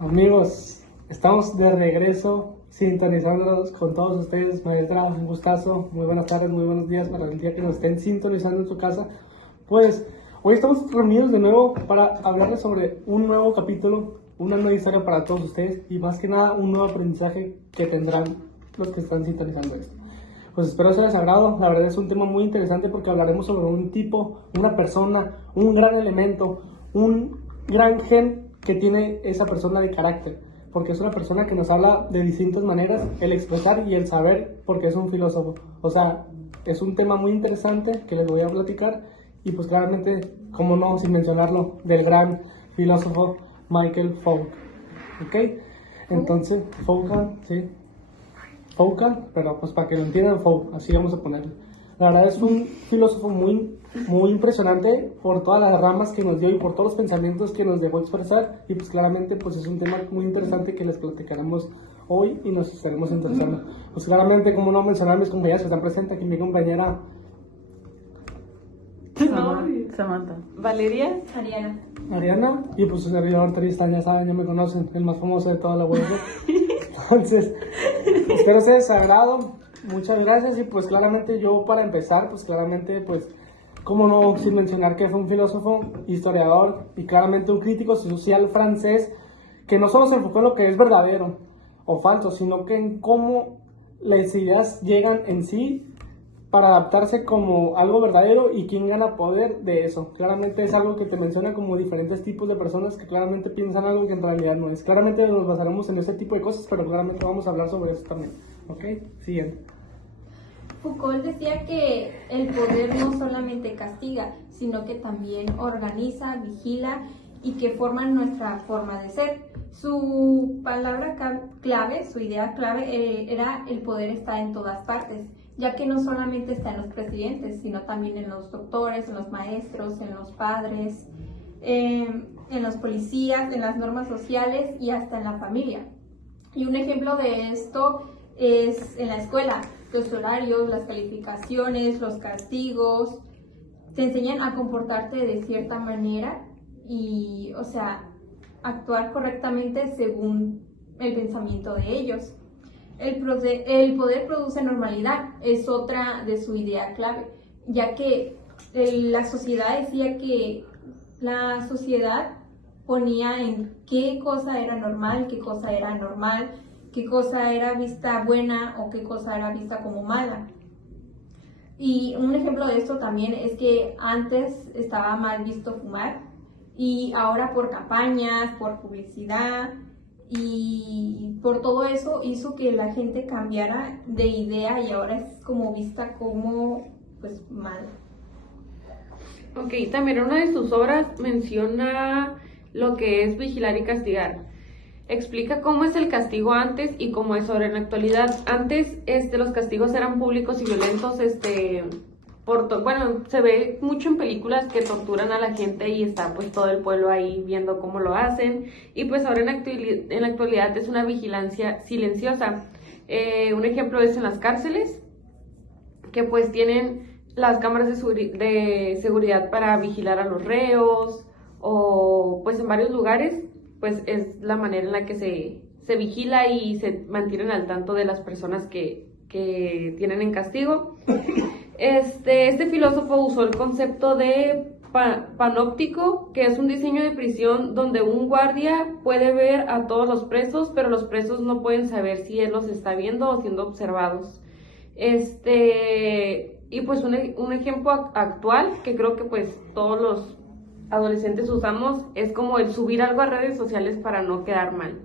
Amigos, estamos de regreso sintonizándonos con todos ustedes. Maestra, un gustazo. Muy buenas tardes, muy buenos días para el día que nos estén sintonizando en su casa. Pues hoy estamos reunidos de nuevo para hablarles sobre un nuevo capítulo, una nueva historia para todos ustedes y más que nada un nuevo aprendizaje que tendrán los que están sintonizando esto. Pues espero sea de su agrado. La verdad es un tema muy interesante porque hablaremos sobre un tipo, una persona, un gran elemento, un gran gen que tiene esa persona de carácter, porque es una persona que nos habla de distintas maneras, el expresar y el saber, porque es un filósofo. O sea, es un tema muy interesante que les voy a platicar y pues claramente, como no, sin mencionarlo, del gran filósofo Michael Foucault. ¿Ok? Entonces, Foucault, sí. Foucault, pero pues para que lo entiendan, Foucault, así vamos a ponerlo. La verdad es un filósofo muy impresionante por todas las ramas que nos dio y por todos los pensamientos que nos dejó expresar, y pues claramente pues es un tema muy interesante que les platicaremos hoy y nos estaremos interesando. Pues claramente, como no mencionar mis compañeras que están presentes, aquí mi compañera Samantha. Valeria. Ariana y pues su servidor Tristan, ya saben, ya me conocen, el más famoso de toda la web. Entonces, espero sea de su agrado. Muchas gracias. Y pues claramente yo, para empezar, pues claramente pues cómo no, sin mencionar que fue un filósofo, historiador y claramente un crítico social francés que no solo se enfocó en lo que es verdadero o falso, sino que en cómo las ideas llegan en sí para adaptarse como algo verdadero y quién gana poder de eso. Claramente es algo que te menciona como diferentes tipos de personas que claramente piensan algo que en realidad no es. Claramente nos basaremos en ese tipo de cosas, pero claramente vamos a hablar sobre eso también. ¿Ok? Siguiente. Foucault decía que el poder no solamente castiga, sino que también organiza, vigila y que forma nuestra forma de ser. Su palabra clave, su idea clave era el poder está en todas partes, ya que no solamente está en los presidentes, sino también en los doctores, en los maestros, en los padres, en los policías, en las normas sociales y hasta en la familia. Y un ejemplo de esto es en la escuela. Los horarios, las calificaciones, los castigos, te enseñan a comportarte de cierta manera y, o sea, actuar correctamente según el pensamiento de ellos. El poder produce normalidad, es otra de su idea clave, ya que la sociedad decía que la sociedad ponía en qué cosa era normal, qué cosa era anormal, qué cosa era vista buena o qué cosa era vista como mala. Y un ejemplo de esto también es que antes estaba mal visto fumar y ahora por campañas, por publicidad y por todo eso hizo que la gente cambiara de idea y ahora es como vista como pues mal. Ok, también una de sus obras menciona lo que es vigilar y castigar. Explica cómo es el castigo antes y cómo es ahora en la actualidad. Antes los castigos eran públicos y violentos, bueno, se ve mucho en películas que torturan a la gente y está pues todo el pueblo ahí viendo cómo lo hacen. Y pues ahora en la actualidad es una vigilancia silenciosa. Un ejemplo es en las cárceles, que pues tienen las cámaras de seguridad para vigilar a los reos, o pues en varios lugares pues es la manera en la que se vigila y se mantienen al tanto de las personas que tienen en castigo. Este filósofo usó el concepto de panóptico, que es un diseño de prisión donde un guardia puede ver a todos los presos, pero los presos no pueden saber si él los está viendo o siendo observados. Y pues un ejemplo actual que creo que pues todos los adolescentes usamos es como el subir algo a redes sociales para no quedar mal.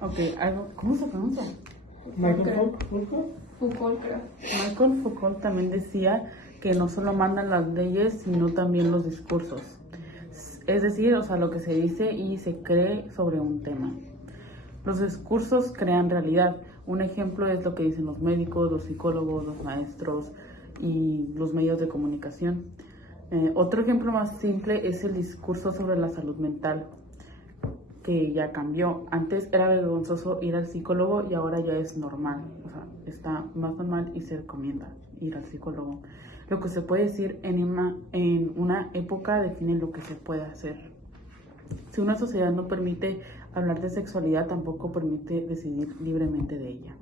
Ok, ¿cómo se pronuncia? Michael Foucault, creo. Michael Foucault también decía que no solo mandan las leyes, sino también los discursos. Es decir, o sea, lo que se dice y se cree sobre un tema. Los discursos crean realidad. Un ejemplo es lo que dicen los médicos, los psicólogos, los maestros y los medios de comunicación. Otro ejemplo más simple es el discurso sobre la salud mental, que ya cambió. Antes era vergonzoso ir al psicólogo y ahora ya es normal. O sea, está más normal y se recomienda ir al psicólogo. Lo que se puede decir en una época define lo que se puede hacer. Si una sociedad no permite hablar de sexualidad, tampoco permite decidir libremente de ella.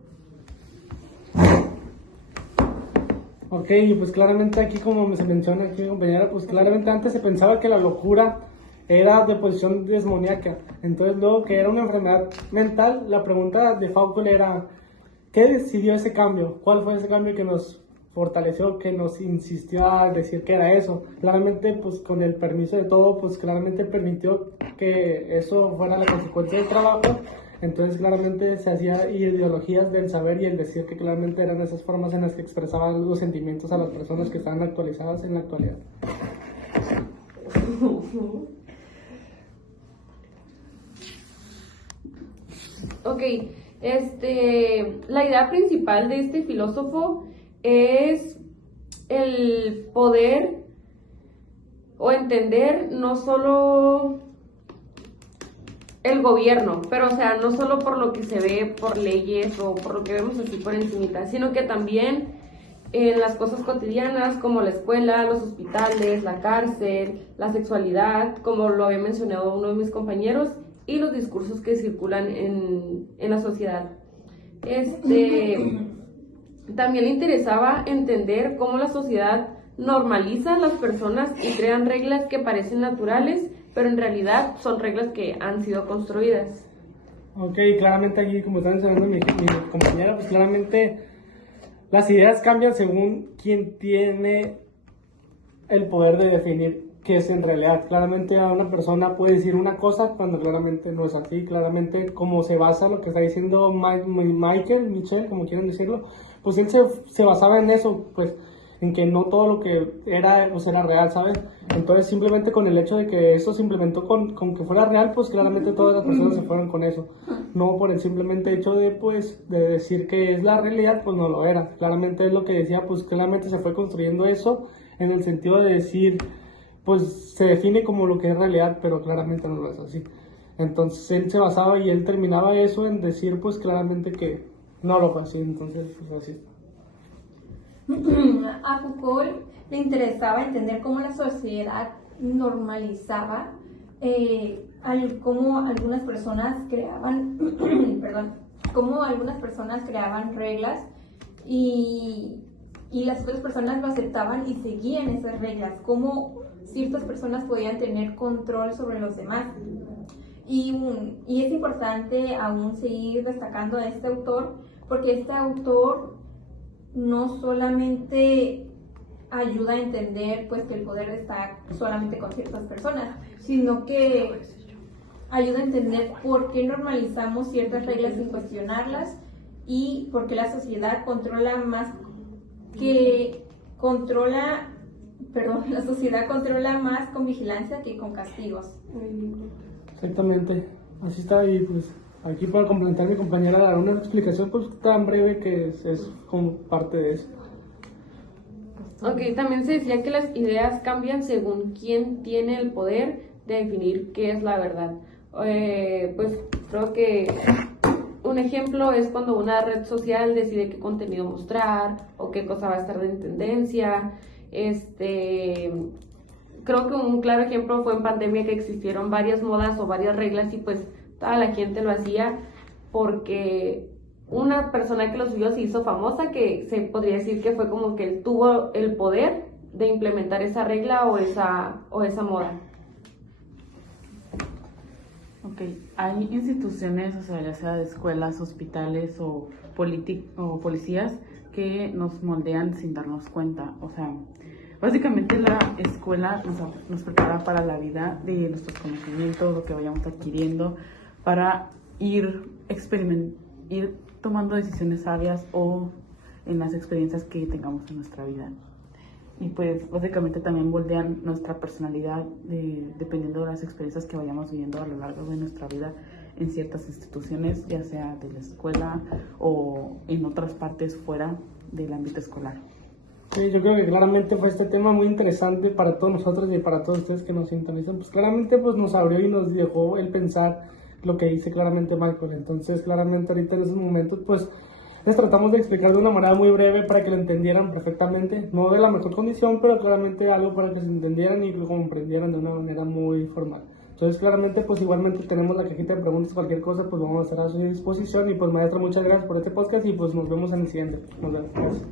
Ok, y pues claramente aquí, como se menciona aquí, compañera, pues claramente antes se pensaba que la locura era de posición demoníaca. Entonces, luego que era una enfermedad mental, la pregunta de Foucault era: ¿qué decidió ese cambio? ¿Cuál fue ese cambio que nos fortaleció, que nos insistió a decir que era eso? Claramente, pues con el permiso de todo, pues claramente permitió que eso fuera la consecuencia del trabajo. Entonces claramente se hacía ideologías del saber y el decir que claramente eran esas formas en las que expresaban los sentimientos a las personas que estaban actualizadas en la actualidad. Ok, la idea principal de este filósofo es el poder o entender no solo el gobierno, pero o sea, no solo por lo que se ve por leyes o por lo que vemos así por encimita, sino que también en las cosas cotidianas como la escuela, los hospitales, la cárcel, la sexualidad, como lo había mencionado uno de mis compañeros, y los discursos que circulan en la sociedad. También le interesaba entender cómo la sociedad normaliza a las personas y crean reglas que parecen naturales, pero en realidad son reglas que han sido construidas. Ok, claramente aquí, como está mencionando mi compañera, pues claramente las ideas cambian según quien tiene el poder de definir qué es en realidad. Claramente a una persona puede decir una cosa cuando claramente no es así. Claramente, como se basa lo que está diciendo Michel, como quieren decirlo, pues él se basaba en eso, pues en que no todo lo que era, pues era real, ¿sabes? Entonces simplemente con el hecho de que eso se implementó con que fuera real, pues claramente todas las personas se fueron con eso. No por el simplemente hecho de, pues, de decir que es la realidad, pues no lo era. Claramente es lo que decía, pues claramente se fue construyendo eso en el sentido de decir, pues se define como lo que es realidad, pero claramente no lo es así. Entonces él se basaba y él terminaba eso en decir, pues claramente que no lo fue así, entonces pues así. A Foucault le interesaba entender cómo la sociedad normalizaba cómo algunas personas creaban, cómo algunas personas creaban reglas y las otras personas lo aceptaban y seguían esas reglas, cómo ciertas personas podían tener control sobre los demás. Y es importante aún seguir destacando a este autor, porque este autor no solamente ayuda a entender pues que el poder está solamente con ciertas personas, sino que ayuda a entender por qué normalizamos ciertas reglas sin cuestionarlas y por qué la sociedad la sociedad controla más con vigilancia que con castigos. Exactamente, así está. Y pues aquí para complementar, mi compañera dar una explicación pues tan breve que es como parte de eso. Ok, también se decía que las ideas cambian según quién tiene el poder de definir qué es la verdad. Pues creo que un ejemplo es cuando una red social decide qué contenido mostrar o qué cosa va a estar en tendencia. Creo que un claro ejemplo fue en pandemia, que existieron varias modas o varias reglas y pues toda la gente lo hacía porque una persona que lo subió se hizo famosa, que se podría decir que fue como que él tuvo el poder de implementar esa regla o esa moda. Ok, hay instituciones, o sea, ya sea de escuelas, hospitales o policías que nos moldean sin darnos cuenta. O sea, básicamente la escuela nos prepara para la vida de nuestros conocimientos, lo que vayamos adquiriendo, para ir tomando decisiones sabias o en las experiencias que tengamos en nuestra vida. Y pues básicamente también moldean nuestra personalidad dependiendo de las experiencias que vayamos viviendo a lo largo de nuestra vida en ciertas instituciones, ya sea de la escuela o en otras partes fuera del ámbito escolar. Sí, yo creo que claramente fue este tema muy interesante para todos nosotros y para todos ustedes que nos sintonizan. Pues claramente pues nos abrió y nos dejó el pensar lo que dice claramente Michael. Entonces claramente ahorita en esos momentos pues Les tratamos de explicar de una manera muy breve para que lo entendieran perfectamente, no de la mejor condición, pero claramente algo para que se entendieran y lo comprendieran de una manera muy formal. Entonces, claramente, pues igualmente tenemos la cajita de preguntas, cualquier cosa, pues vamos a estar a su disposición. Y pues maestra, muchas gracias por este podcast y pues nos vemos en el siguiente. Nos vemos. Gracias.